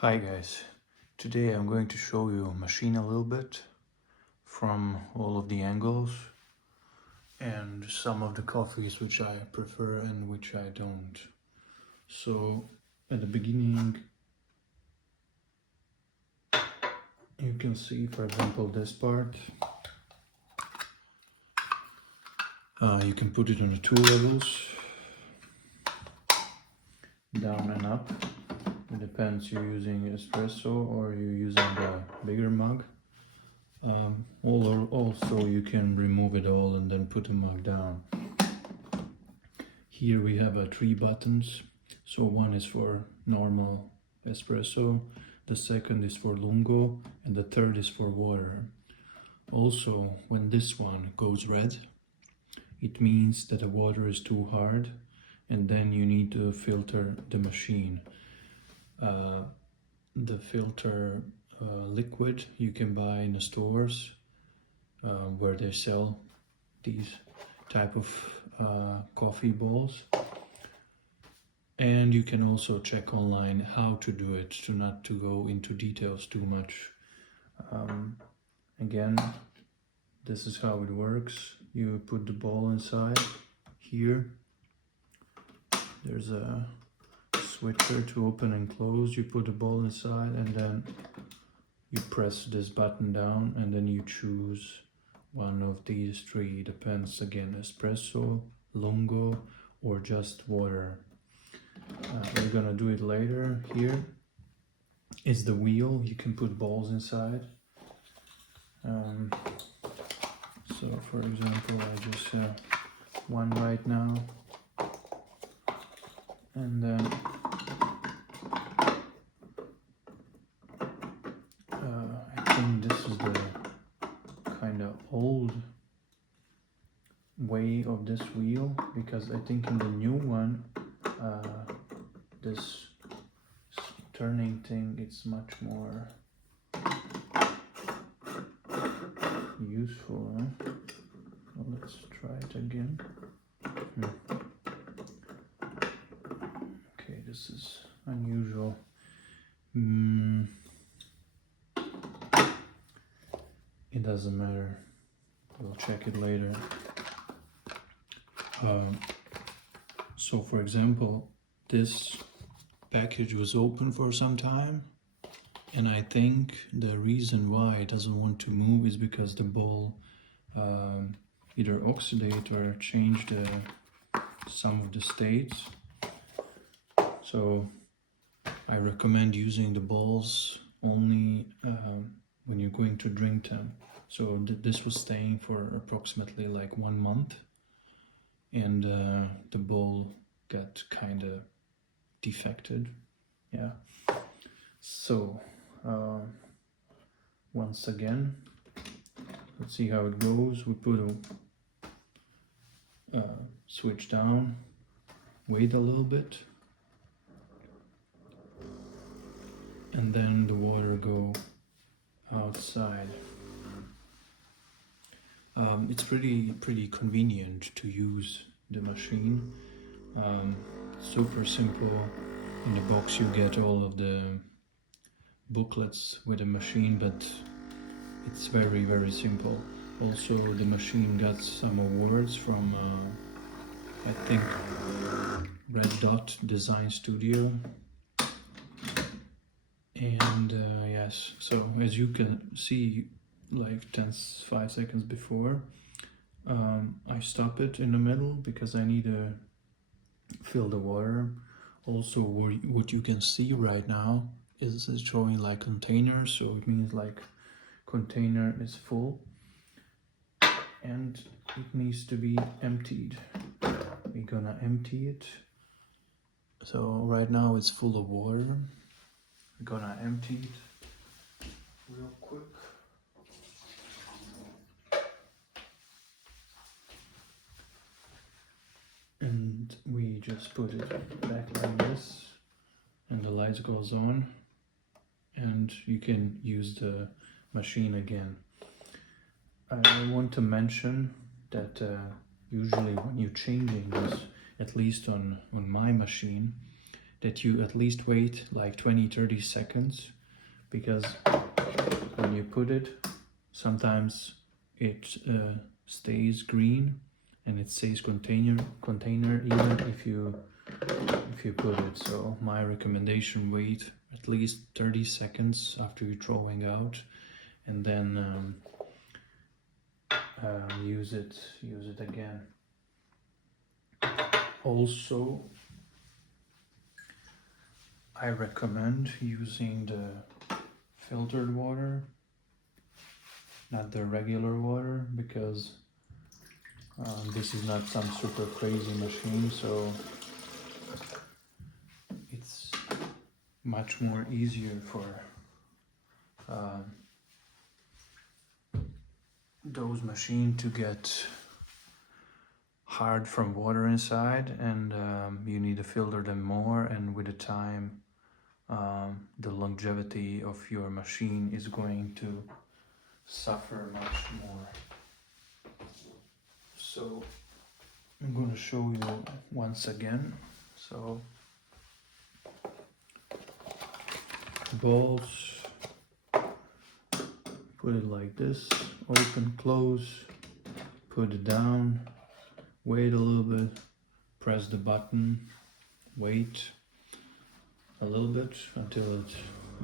Hi guys, today I'm going to show you machine a little bit from all of the angles and some of the coffees which I prefer and which I don't. So at the beginning you can see, for example, this part. You can put it on the two levels, down and up. It depends, you're using espresso or you're using the bigger mug. Also you can remove it all and then put the mug down. Here we have three buttons. So one is for normal espresso, the second is for lungo, and the third is for water. Also, when this one goes red, it means that the water is too hard, and then you need to filter the machine. The filter liquid you can buy in the stores where they sell these type of coffee balls. And you can also check online how to do it, to not to go into details too much. Again, this is how it works. You put the ball inside here. There's a switcher to open and close. You put the ball inside and then you press this button down and then you choose one of these three. Depends, again, espresso, lungo, or just water. We're gonna do it later. Here is the wheel. You can put balls inside. So for example, I just one right now, and then I think this is the kind of old way of this wheel, because I think in the new one this turning thing, it's much more useful, huh? Well, let's try it again. Okay, this is unusual. It doesn't matter, we'll check it later. So for example, this package was open for some time, and I think the reason why it doesn't want to move is because the ball either oxidate or change some of the states. So I recommend using the balls only when you're going to drink them. So this was staying for approximately like 1 month, and the ball got kind of defected. Yeah. So once again, let's see how it goes. We put a switch down, wait a little bit, and then the water go outside. It's pretty convenient to use the machine. Super simple. In the box you get all of the booklets with the machine, but it's very simple. Also, the machine got some awards from I think Red Dot Design Studio. And yes, so as you can see, like 5 seconds before, I stop it in the middle because I need to fill the water. Also, what you can see right now is it's showing like containers, so it means like container is full and it needs to be emptied. We're gonna empty it. So right now it's full of water. We're gonna empty it real quick. And we just put it back like this, and the lights goes on, and you can use the machine again. I want to mention that usually when you're changing this, at least on my machine, that you at least wait like 20-30 seconds, because when you put it, sometimes it stays green and it says container even if you put it. So my recommendation, wait at least 30 seconds after you're throwing out, and then use it again. Also, I recommend using the filtered water, not the regular water, because this is not some super crazy machine, so it's much more easier for those machines to get hard from water inside, and you need to filter them more, and with the time the longevity of your machine is going to suffer much more. So I'm going to show you once again. So balls, put it like this, open, close, put it down, wait a little bit, press the button, wait a little bit until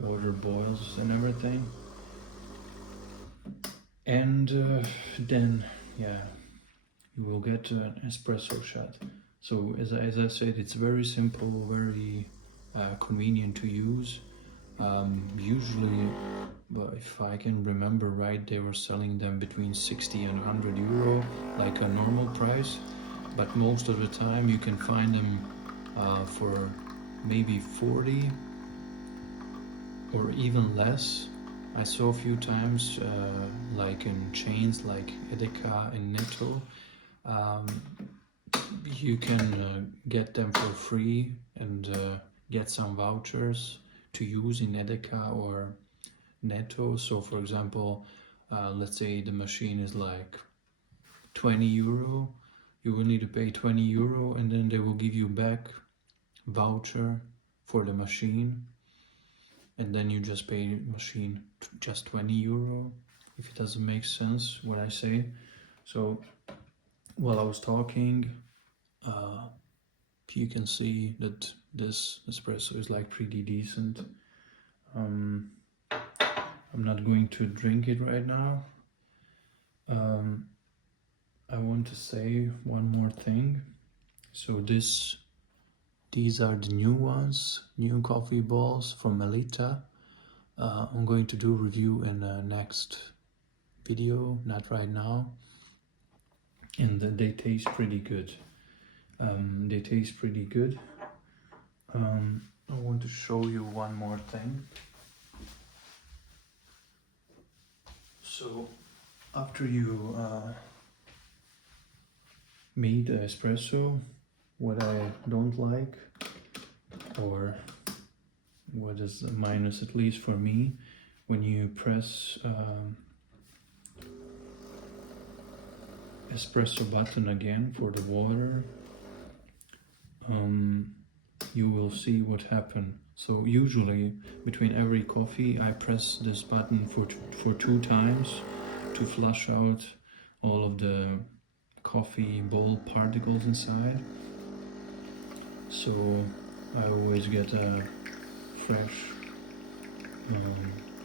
water boils and everything, and then you will get an espresso shot. So as I said, it's very simple, very convenient to use. Usually, if I can remember right, they were selling them between 60 and 100 euro, like a normal price, but most of the time you can find them for maybe 40 or even less. I saw a few times like in chains like Edeka and Netto, you can get them for free and get some vouchers to use in Edeka or Netto. So for example, let's say the machine is like 20 euro, you will need to pay 20 euro, and then they will give you back voucher for the machine, and then you just pay machine just 20 euro, if it doesn't make sense what I say. So while I was talking, you can see that this espresso is like pretty decent. I'm not going to drink it right now. I want to say one more thing. So these are the new ones, new coffee balls from Melita. I'm going to do a review in the next video, not right now. And they taste pretty good. I want to show you one more thing. So after you made the espresso, what I don't like, or what is a minus at least for me, when you press espresso button again for the water, you will see what happened. So usually between every coffee I press this button for 2 times to flush out all of the coffee bowl particles inside. So I always get a fresh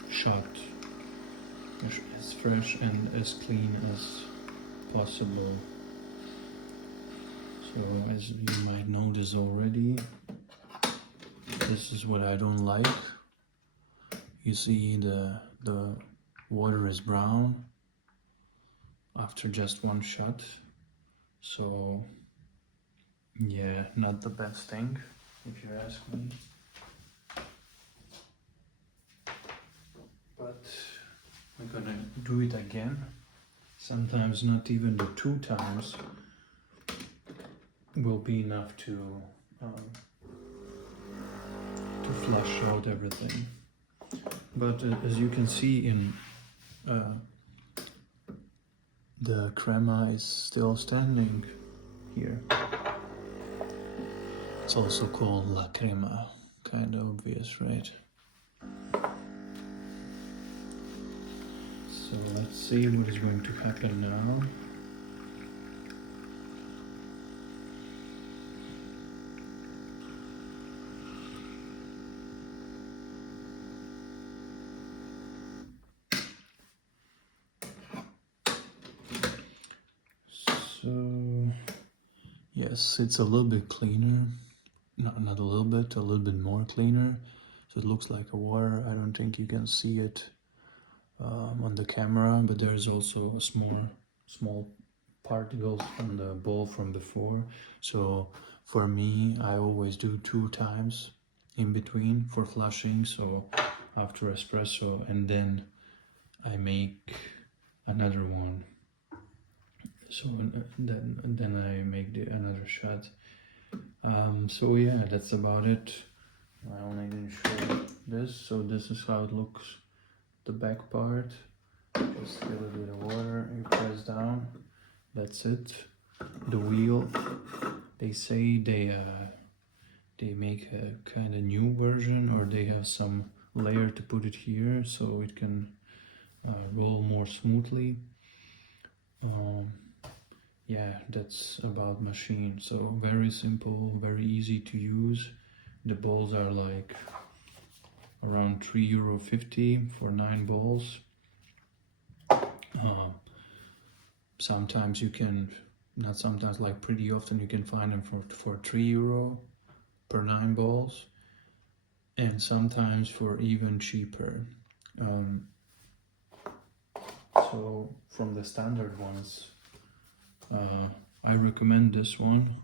shot, as fresh and as clean as possible. So as you might notice already, this is what I don't like. You see the water is brown after just one shot. So yeah, not the best thing, if you ask me. But I'm gonna do it again. Sometimes not even the 2 times will be enough to flush out everything. But as you can see, in the crema is still standing here. It's also called La Crema, kind of obvious, right? So let's see what is going to happen now. So yes, it's a little bit cleaner. Not a little bit more cleaner. So it looks like a water. I don't think you can see it on the camera, but there's also a small particles from the bowl from before. So for me, I always do 2 times in between for flushing. So after espresso, and then I make another one. So then I make another shot. So yeah, that's about it. I only didn't show this. So this is how it looks. The back part. Just fill it with water. You press down. That's it. The wheel. They say they make a kind of new version, or they have some layer to put it here so it can roll more smoothly. Yeah, that's about machine. So very simple, very easy to use. The balls are like around €3.50 for 9 balls. Sometimes you can, not sometimes, like pretty often you can find them for €3 per 9 balls, and sometimes for even cheaper. So from the standard ones, I recommend this one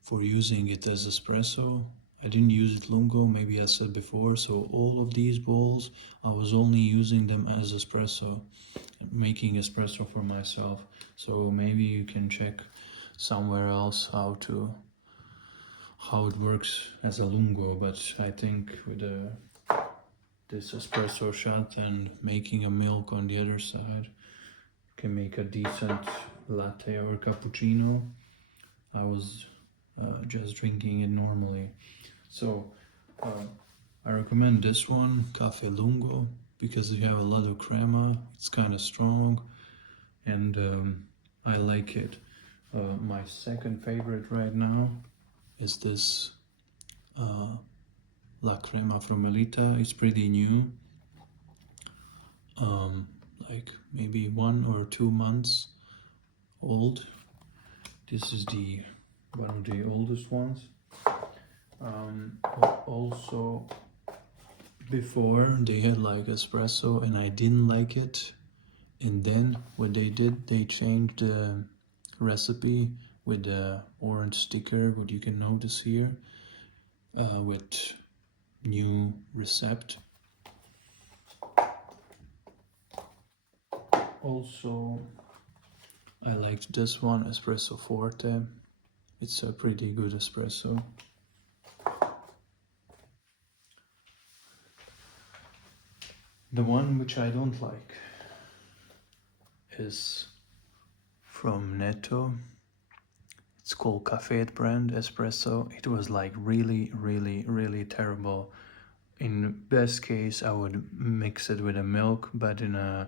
for using it as espresso. I didn't use it lungo, maybe I said before, so all of these bowls, I was only using them as espresso, making espresso for myself. So maybe you can check somewhere else how it works as a lungo, but I think with this espresso shot and making a milk on the other side, you can make a decent latte or cappuccino. I was just drinking it normally. So I recommend this one, Cafe Lungo, because you have a lot of crema. It's kind of strong, and I like it. My second favorite right now is this La Crema from Melita. It's pretty new, like maybe 1 or 2 months old. This is one of the oldest ones. But also before they had like espresso, and I didn't like it. And then what they did, they changed the recipe with the orange sticker, what you can notice here, with new recipe. Also, I liked this one, Espresso Forte. It's a pretty good espresso. The one which I don't like is from Netto. It's called Cafe brand espresso. It was like really terrible. In best case, I would mix it with a milk, but I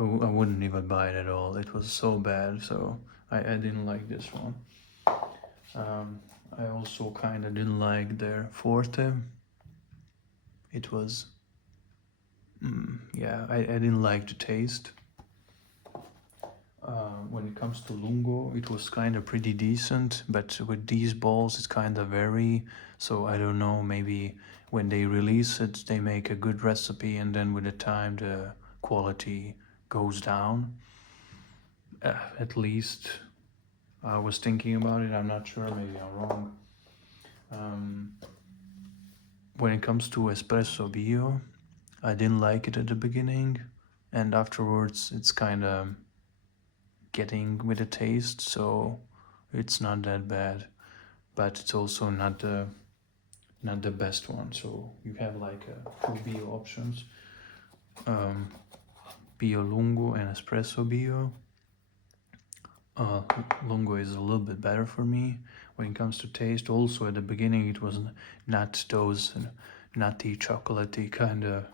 wouldn't even buy it at all. It was so bad, so I didn't like this one. I also kind of didn't like their Forte. It was, yeah, I didn't like the taste. When it comes to Lungo, it was kind of pretty decent, but with these balls, it's kind of very, so I don't know, maybe when they release it, they make a good recipe, and then with the time, the quality goes down. At least I was thinking about it. I'm not sure, maybe I'm wrong. When it comes to Espresso Bio, I didn't like it at the beginning, and afterwards it's kind of getting with the taste, so it's not that bad, but it's also not the best one. So you have like 2 bio options, Bio Lungo and Espresso Bio. Lungo is a little bit better for me. when it comes to taste. Also at the beginning it was not those nutty chocolatey kind of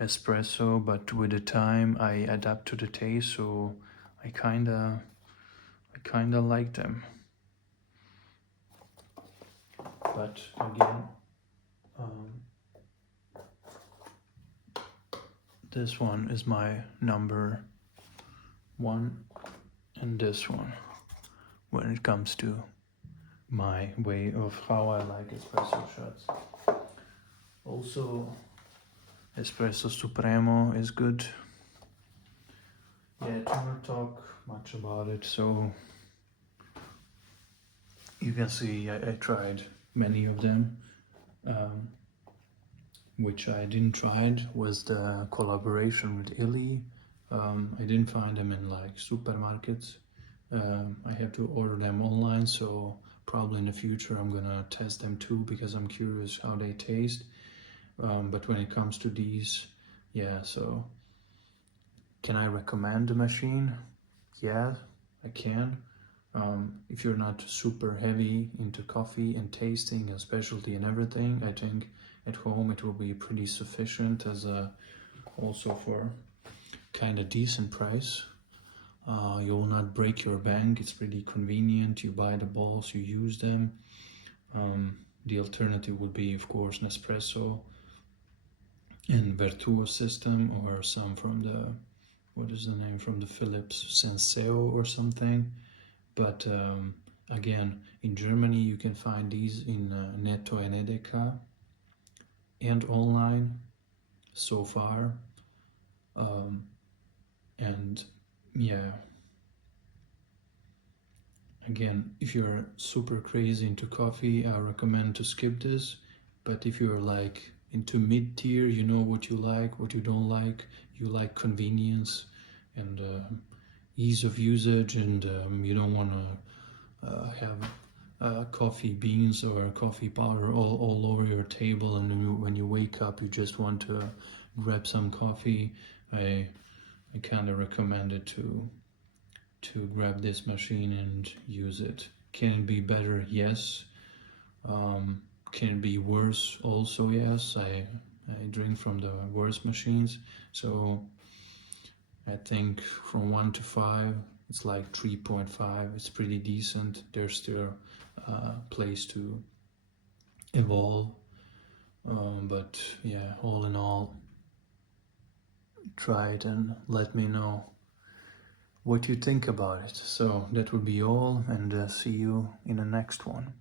espresso, but with the time I adapt to the taste, so I kinda like them. But again, this one is my number one, and this one when it comes to my way of how I like espresso shots. Also, Espresso Supremo is good. Yeah, I don't talk much about it, so you can see I tried many of them. Which I didn't try was the collaboration with Illy. I didn't find them in like supermarkets. I have to order them online, so probably in the future I'm gonna test them too because I'm curious how they taste. But when it comes to these, yeah, so can I recommend the machine? Yeah, I can. If you're not super heavy into coffee and tasting and specialty and everything, I think at home it will be pretty sufficient as a also for kind of decent price. You will not break your bank. It's pretty convenient. You buy the balls, you use them. The alternative would be, of course, Nespresso and Vertuo system, or some from the, what is the name, from the Philips Senseo or something. But again, in Germany you can find these in Netto and Edeka and online so far. And yeah, again, if you're super crazy into coffee, I recommend to skip this. But if you're like into mid-tier, you know what you like, what you don't like, you like convenience and ease of usage, and you don't want to have coffee beans or coffee powder all over your table, and when you wake up you just want to grab some coffee. I kind of recommend it to grab this machine and use it. Can it be better? Yes. Can it be worse? Also yes. I drink from the worst machines, so I think from 1 to 5 it's like 3.5. It's pretty decent. There's still place to evolve, but yeah, all in all, try it and let me know what you think about it. So that would be all, and see you in the next one.